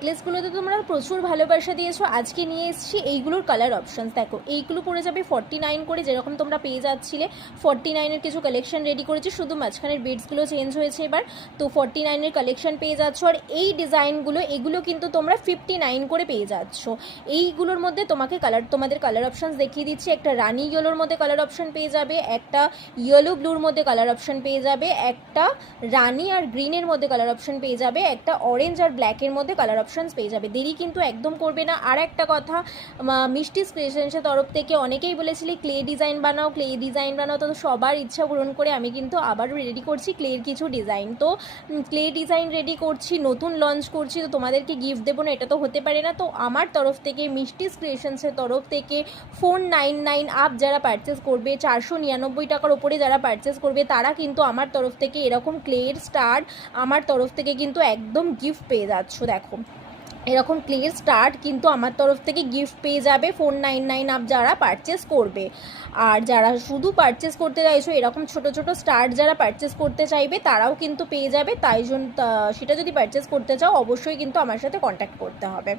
নেকলেসগুলোতে তোমরা প্রচুর ভালোবাসা দিয়েছো, আজকে নিয়ে এসেছি এইগুলোর কালার অপশানস। দেখো এইগুলো পড়ে যাবে 49 করে, যেরকম তোমরা পেয়ে যাচ্ছিলে। 49-এর কিছু কালেকশন রেডি করেছি, শুধু মাঝখানের বিডসগুলো চেঞ্জ হয়েছে এবার। তো 49-এর কালেকশন পেয়ে যাচ্ছ। আর এই ডিজাইনগুলো এগুলো কিন্তু তোমরা 59 করে পেয়ে যাচ্ছ। এইগুলোর মধ্যে তোমাদের কালার অপশানস দেখিয়ে দিচ্ছি। একটা রানি ইয়েলোর মধ্যে কালার অপশান পেয়ে যাবে, একটা ইয়েলো ব্লুর মধ্যে কালার অপশান পেয়ে যাবে, একটা রানি আর গ্রিনের মধ্যে কালার অপশান পেয়ে যাবে, একটা অরেঞ্জ আর ব্ল্যাকের মধ্যে কালার অপশানস পেয়ে যাবে। দেরি কিন্তু একদম করবে না। আর একটা কথা, মিষ্টি ক্রিয়েশনসের তরফ থেকে অনেকেই বলেছিলি ক্লে ডিজাইন বানাও, তো সবার ইচ্ছা পূরণ করে আমি কিন্তু আবার রেডি করছি ক্লের কিছু ডিজাইন। তো ক্লে ডিজাইন রেডি করছি, নতুন লঞ্চ করছি, তো তোমাদেরকে গিফট দেবো না এটা তো হতে পারে না। তো আমার তরফ থেকে, মিষ্টি ক্রিয়েশনসের তরফ থেকে 499 আপ যারা পারচেস করবে, 499 টাকার ওপরে যারা পারচেস করবে, তারা কিন্তু আমার তরফ থেকে এরকম ক্লের স্টার আমার তরফ থেকে কিন্তু একদম গিফট পেয়ে যাচ্ছ। দেখো এরকম ক্লের স্টার্ট কিন্তু আমার তরফ থেকে গিফট পেয়ে যাবে 499 আপ যারা পারচেস করবে। আর যারা শুধু পারচেস করতে চাইছো, এরকম ছোট ছোট স্টার্ট যারা পারচেস করতে চাইবে তারাও কিন্তু পেয়ে যাবে। তাই জন্য সেটা যদি পারচেস করতে চাও অবশ্যই কিন্তু আমার সাথে কন্ট্যাক্ট করতে হবে।